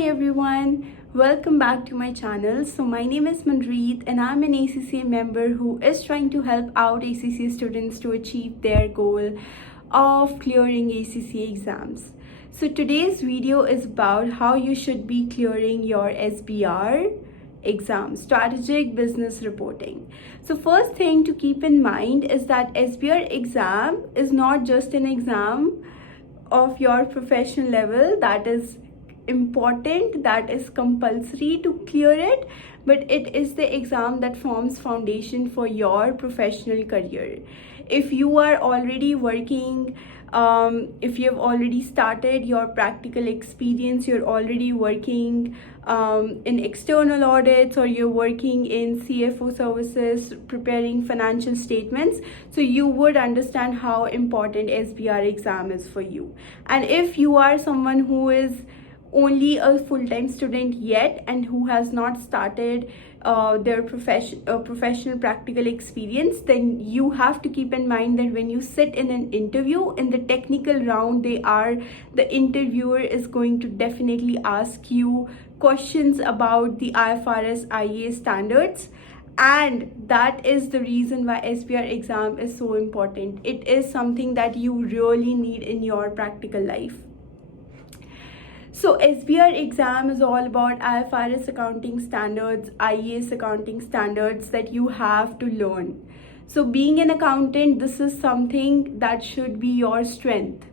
Hi everyone, welcome back to my channel. So my name is Manjeet and I'm an ACCA member who is trying to help out ACCA students to achieve their goal of clearing ACCA exams. So today's video is about how you should be clearing your SBR exam, strategic business reporting. So first thing to keep in mind is that SBR exam is not just an exam of your professional level that is important, that is compulsory to clear it, but it is the exam that forms foundation for your professional career. If you are already working, if you have already started your practical experience, you're already working in external audits, or you're working in CFO services preparing financial statements, so you would understand how important SBR exam is for you. And if you are someone who is only a full-time student yet and who has not started their professional practical experience, then you have to keep in mind that when you sit in an interview, in the technical round, the interviewer is going to definitely ask you questions about the IFRS IA standards. And that is the reason why SBR exam is so important. It is something that you really need in your practical life. So SBR exam is all about IFRS accounting standards, IAS accounting standards that you have to learn. So being an accountant, this is something that should be your strength.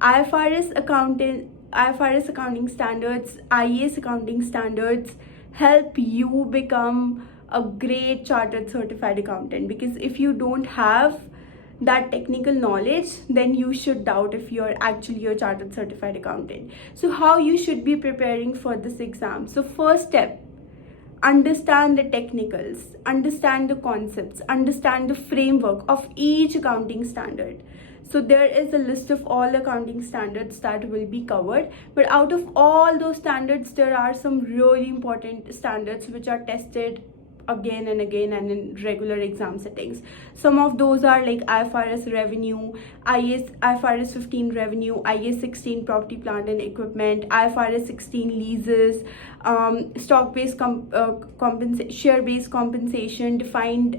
IFRS accounting standards, IAS accounting standards help you become a great chartered certified accountant, because if you don't have that technical knowledge, then you should doubt if you're actually a chartered certified accountant. So how you should be preparing for this exam? So first step, understand the technicals, understand the concepts, understand the framework of each accounting standard. So there is a list of all accounting standards that will be covered, but out of all those standards, there are some really important standards which are tested again and again and in regular exam settings. Some of those are like IFRS revenue, IFRS 15 revenue, IAS 16 property plant and equipment, IFRS 16 leases, stock-based share-based compensation, defined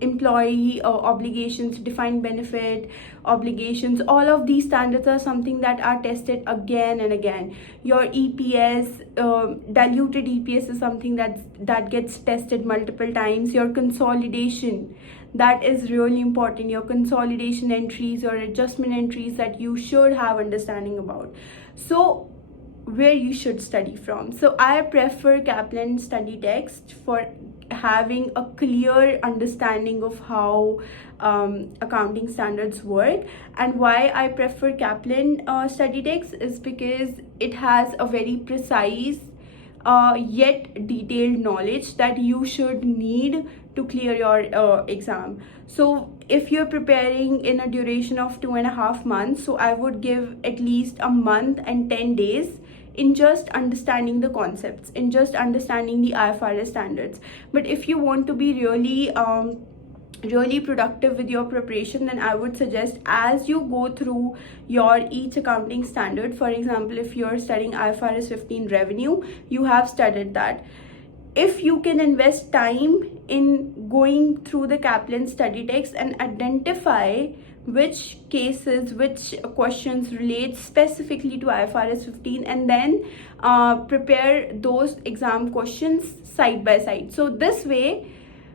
employee obligations, defined benefit obligations. All of these standards are something that are tested again and again. Your EPS, diluted EPS, is something that gets tested multiple times. Your consolidation, that is really important. Your consolidation entries or adjustment entries that you should have understanding about. So where you should study from. So I prefer Kaplan study text for having a clear understanding of how accounting standards work. And why I prefer Kaplan study text is because it has a very precise yet detailed knowledge that you should need to clear your exam. So if you're preparing in a duration of 2.5 months, so I would give at least a month and 10 days in just understanding the concepts, in just understanding the IFRS standards. But if you want to be really productive with your preparation, then I would suggest, as you go through your each accounting standard, for example, if you're studying IFRS 15 revenue, you have studied that. If you can invest time in going through the Kaplan study text and identify which cases, which questions relate specifically to IFRS 15, and then prepare those exam questions side by side. So this way,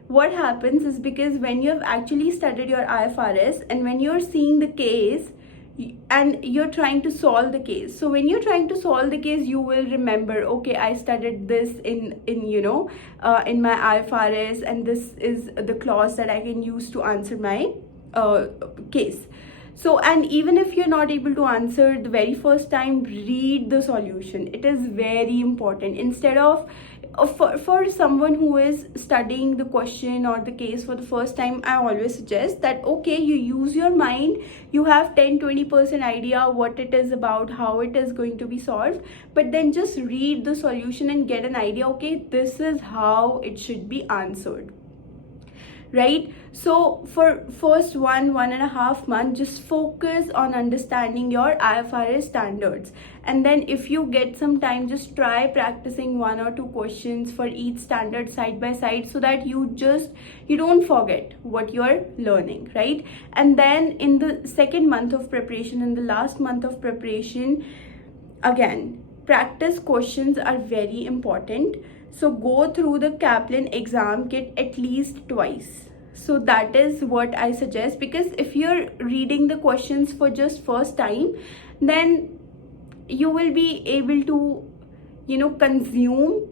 what happens is, because when you have actually studied your IFRS and when you're seeing the case and you're trying to solve the case, so when you're trying to solve the case, you will remember, okay, I studied this in my IFRS, and this is the clause that I can use to answer my case. So, and even if you're not able to answer the very first time, read the solution. It is very important. Instead of for someone who is studying the question or the case for the first time, I always suggest that, okay, you use your mind, you have 10-20% idea what it is about, how it is going to be solved, but then just read the solution and get an idea, okay, this is how it should be answered. right? So for first 1.5 months, just focus on understanding your IFRS standards, and then if you get some time, just try practicing 1 or 2 questions for each standard side by side, so that you don't forget what you're learning, right? And then in the second month of preparation, in the last month of preparation, again, practice questions are very important. So go through the Kaplan exam kit at least twice. So that is what I suggest, because if you're reading the questions for just first time, then you will be able to, consume,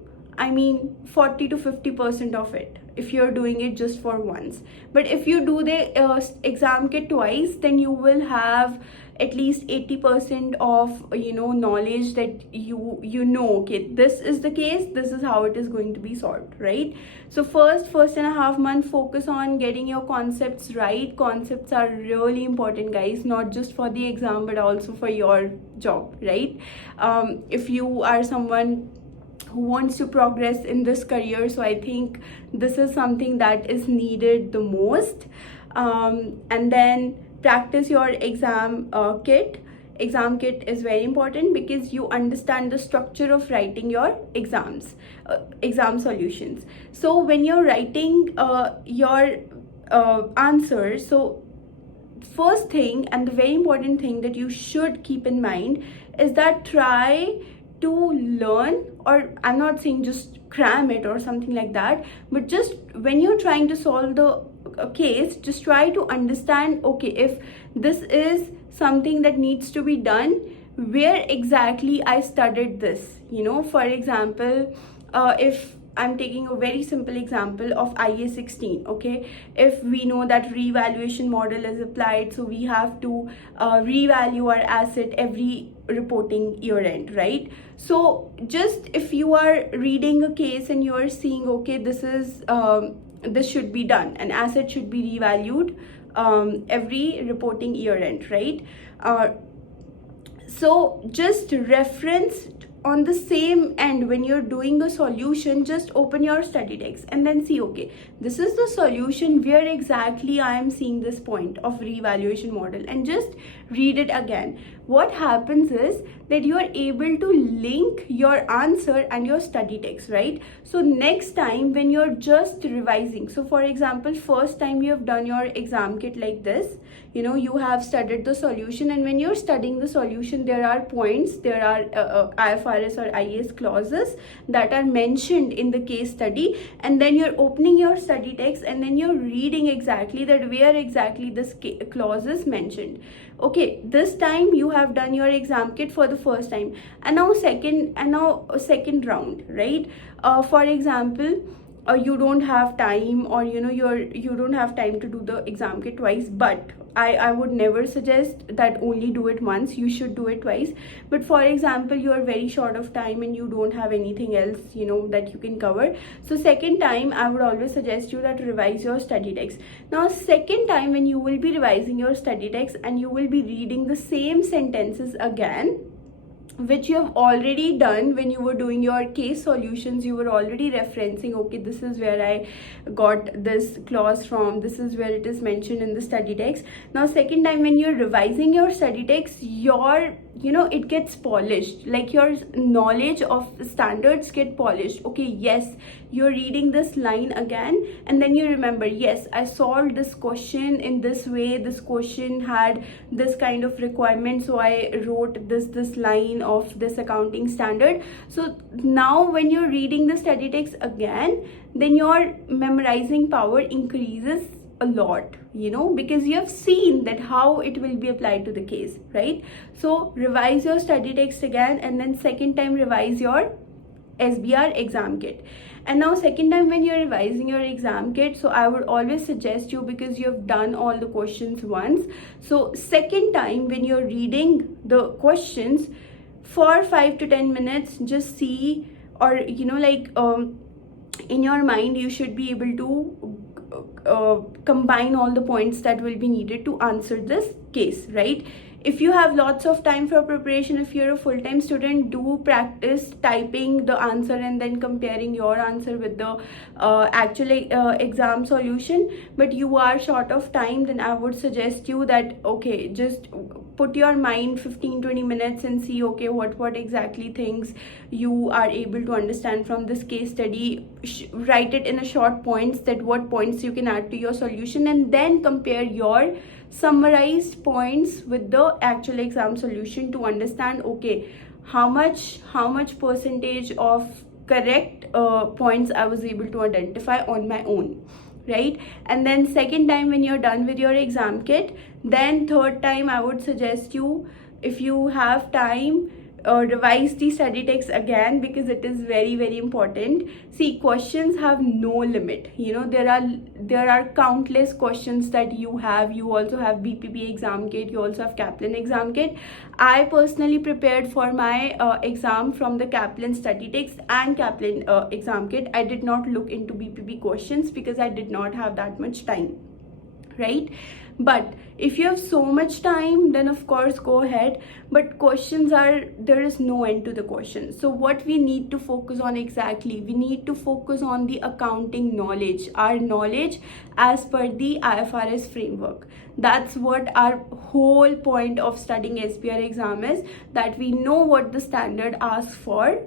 40 to 50% of it if you're doing it just for once. But if you do the exam kit twice, then you will have at least 80% of knowledge, that okay, this is the case, this is how it is going to be solved, right? So first and a half month, focus on getting your concepts right. Concepts are really important, guys, not just for the exam but also for your job, right? If you are someone who wants to progress in this career, so I think this is something that is needed the most. And then practice your kit. Exam kit is very important because you understand the structure of writing your exam solutions. So when you're writing your answers, so first thing and the very important thing that you should keep in mind is that try to learn, or I'm not saying just cram it or something like that, but just when you're trying to solve the case, just try to understand, okay, if this is something that needs to be done, where exactly I studied this. For example, if I'm taking a very simple example of IAS 16, okay? If we know that revaluation model is applied, so we have to revalue our asset every reporting year end, right? So just if you are reading a case and you are seeing, okay, this should be done, an asset should be revalued every reporting year end, right? So just reference on the same end when you're doing the solution, just open your study text and then see, okay, this is the solution, where exactly I am seeing this point of revaluation model, and just read it again. What happens is that you are able to link your answer and your study text, right? So next time when you're just revising, so for example, first time you have done your exam kit like this, you have studied the solution, and when you're studying the solution, there are points, there are IFRS or IAS clauses that are mentioned in the case study, and then you're opening your study text and then you're reading exactly that where exactly this clause is mentioned. Okay, this time you have done your exam kit for the first time, and now second round, right? For example, you don't have time, or you don't have time to do the exam kit twice, but I would never suggest that only do it once. You should do it twice. But for example, you are very short of time and you don't have anything else that you can cover, so second time I would always suggest you that revise your study text. Now second time when you will be revising your study text and you will be reading the same sentences again, which you have already done when you were doing your case solutions, you were already referencing, okay, this is where I got this clause from, this is where it is mentioned in the study text. Now second time when you're revising your study text, your it gets polished, like your knowledge of standards get polished. Okay, yes, you're reading this line again and then you remember, yes, I solved this question in this way, this question had this kind of requirement, so I wrote this line of this accounting standard. So now when you're reading the study text again, then your memorizing power increases a lot, because you have seen that how it will be applied to the case, right? So revise your study text again, and then second time revise your SBR exam kit. And now second time when you're revising your exam kit, so I would always suggest you, because you have done all the questions once, so second time when you're reading the questions for 5 to 10 minutes, just see, or in your mind you should be able to combine all the points that will be needed to answer this case, right? If you have lots of time for preparation, if you're a full-time student, do practice typing the answer and then comparing your answer with the actual exam solution. But you are short of time, then I would suggest you that, okay, just put your mind 15-20 minutes and see, okay, what exactly things you are able to understand from this case study. Write it in a short points, that what points you can add to your solution, and then compare your summarized points with the actual exam solution to understand, okay, how much percentage of correct points I was able to identify on my own, right? And then second time, when you're done with your exam kit, then third time I would suggest you, if you have time, revise the study text again, because it is very important. See, questions have no limit. There are countless questions that you have. You also have BPP exam kit, you also have Kaplan exam kit. I personally prepared for my exam from the Kaplan study text and Kaplan exam kit. I did not look into BPP questions because I did not have that much time, right? But if you have so much time, then of course go ahead. But there is no end to the questions. So what we need to focus on exactly, we need to focus on the accounting knowledge, our knowledge as per the IFRS framework. That's what our whole point of studying SBR exam is, that we know what the standard asks for.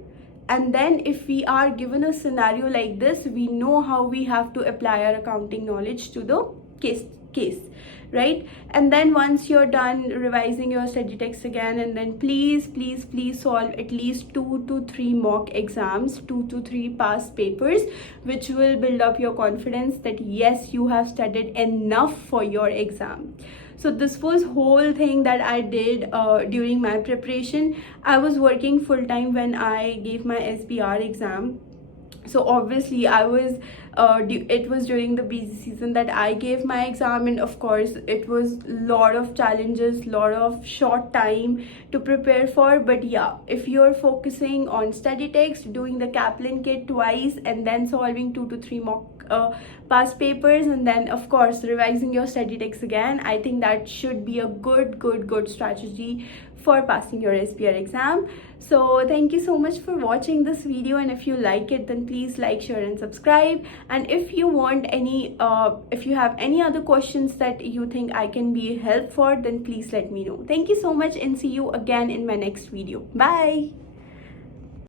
And then if we are given a scenario like this, we know how we have to apply our accounting knowledge to the case, right? And then once you're done revising your study text again, and then please solve at least 2 to 3 mock exams, 2 to 3 past papers, which will build up your confidence that yes, you have studied enough for your exam. So this was whole thing that I did during my preparation. I was working full-time when I gave my SBR exam. So obviously it was during the busy season that I gave my exam, and of course it was lot of challenges, lot of short time to prepare for. But yeah, if you're focusing on study text, doing the Kaplan kit twice, and then solving 2 to 3 mock past papers, and then of course revising your study text again, I think that should be a good strategy for passing your SBR exam. So thank you so much for watching this video, and if you like it, then please like, share and subscribe. And if you want any if you have any other questions that you think I can be help for, then please let me know. Thank you so much, and see you again in my next video. Bye.